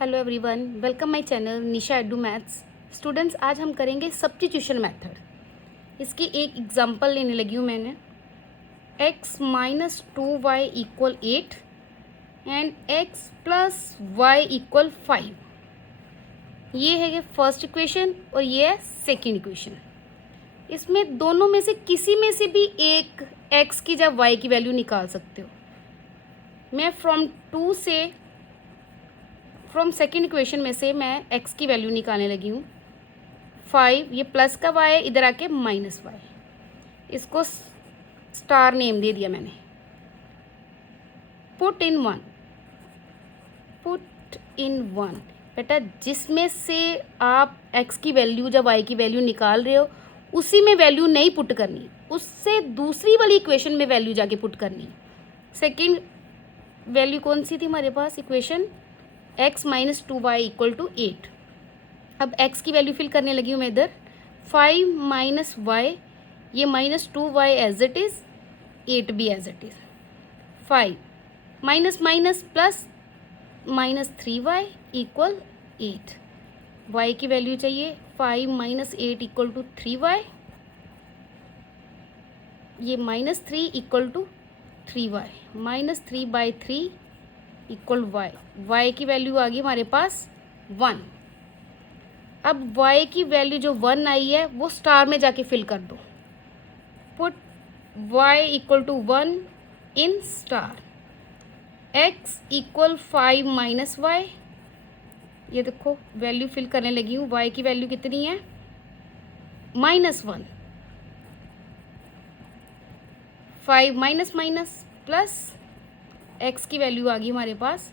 Hello everyone, welcome my channel Nisha edu maths. Students, आज हम करेंगे सब्स्टिट्यूशन मेथड। इसकी एक एग्जांपल लेने लगी हूँ मैंने। x minus 2y equal 8 and x plus y equal 5। ये है फर्स्ट इक्वेशन और ये है सेकेंड इक्वेशन। इसमें दोनों में से किसी में से भी एक x की या y की वैल्यू निकाल सकते हो। मैं फ्रॉम सेकेंड इक्वेशन में से मैं x की वैल्यू निकालने लगी हूँ 5। ये प्लस का y है, इधर आके माइनस y। इसको स्टार नेम दे दिया मैंने। Put in one. बेटा, जिसमें से आप x की वैल्यू या y की वैल्यू निकाल रहे हो उसी में वैल्यू नहीं पुट करनी, उससे दूसरी वाली इक्वेशन में वैल्यू जाके पुट करनी। सेकेंड वैल्यू कौन सी थी हमारे पास? Equation x minus 2y equal to 8। अब x की वैल्यू फिल करने लगी हूँ मैं इधर। 5 माइनस वाई, ये minus 2y as it is, 8 भी as it is. 5 minus minus plus minus 3y equal 8। y की वैल्यू चाहिए 5 माइनस 8 इक्वल टू 3y, ये minus 3 equal to 3y, minus 3/3 equal y की वैल्यू आ गई हमारे पास 1। अब y की वैल्यू जो 1 आई है वो स्टार में जाके फिल कर दो। Put y equal to 1 in star. x equal 5 minus y, ये देखो वैल्यू फिल करने लगी हूँ। y की वैल्यू कितनी है? -1। 5 माइनस माइनस प्लस x की वैल्यू आ गई हमारे पास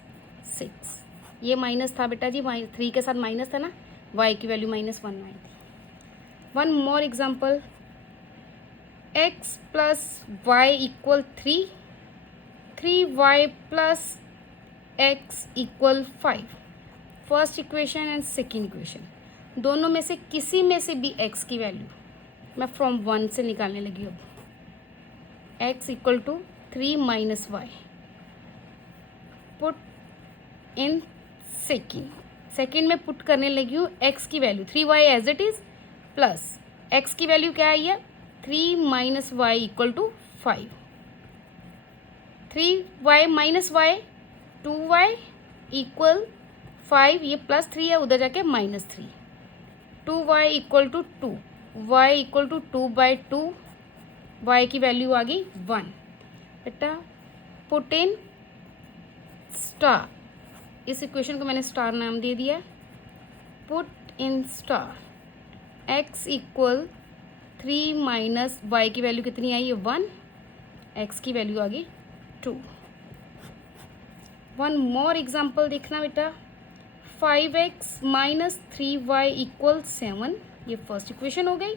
6। ये माइनस था बेटा जी, 3 के साथ माइनस था ना, y की वैल्यू -1 आई थी। One more example, x plus y equal 3, 3y plus x equal 5। First equation and second equation, दोनों में से किसी में से भी x की वैल्यू मैं फ्रॉम 1 से निकालने लगी हूँ। x equal to 3 minus y. Put in second में पुट करने लगी हूँ x की value 3y as it is, plus x की वैल्यू क्या आई है? 3 minus y equal to 5। 3y minus y 2y equal 5, ये प्लस 3 है, उधर जाके -3। 2y equal to 2, y equal to 2/2, y की वैल्यू आ गई 1। बेटा, पुट इन स्टार। इस इक्वेशन को मैंने स्टार नाम दे दिया। Put in star x equal 3 minus y की वैल्यू कितनी आई है? 1। x की वैल्यू आ गई 2। वन मोर एग्जाम्पल देखना बेटा, 5x माइनस 3y इक्वल 7। ये फर्स्ट इक्वेशन हो गई।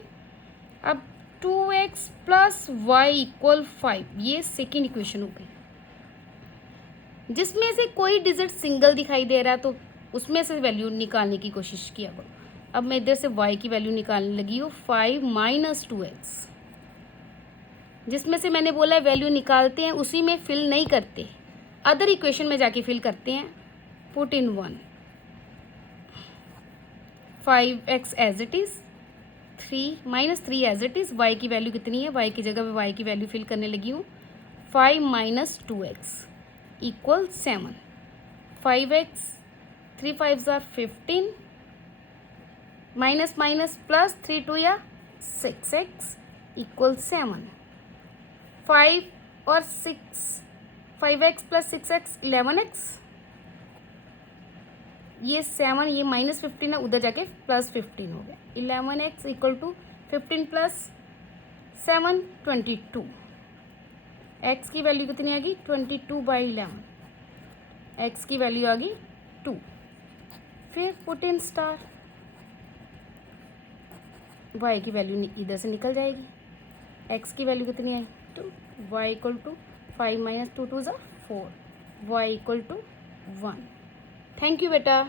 अब 2x प्लस वाई इक्वल 5, ये सेकेंड इक्वेशन हो गई। जिसमें से कोई डिजिट सिंगल दिखाई दे रहा है तो उसमें से वैल्यू निकालने की कोशिश किया करो। अब मैं इधर से y की वैल्यू निकालने लगी हूँ 5 माइनस 2x। जिसमें से मैंने बोला वैल्यू निकालते हैं उसी में फिल नहीं करते, अदर इक्वेशन में जाके फिल करते हैं। Put in 1, 5x as it is, 3 minus 3 as it is. y की वैल्यू कितनी है? y की जगह पे y की वैल्यू फिल करने लगी हूँ 5 minus 2x equal 7। 5x, 3 5s are 15, minus minus plus 3 2 या 6x इक्वल 7। 5 और 6, 5x प्लस 6x 11x, ये 7, ये -15 है, उधर जाके +15 हो गया। 11x equal to 15 plus 7 22। x की वैल्यू कितनी आ गई? 22/11। x की वैल्यू आ गई 2। फिर पुट इन स्टार, y की वैल्यू इधर से निकल जाएगी। x की वैल्यू कितनी आई? 2। y equal to 5 minus 2 2 4, y equal to 1। Thank you बेटा।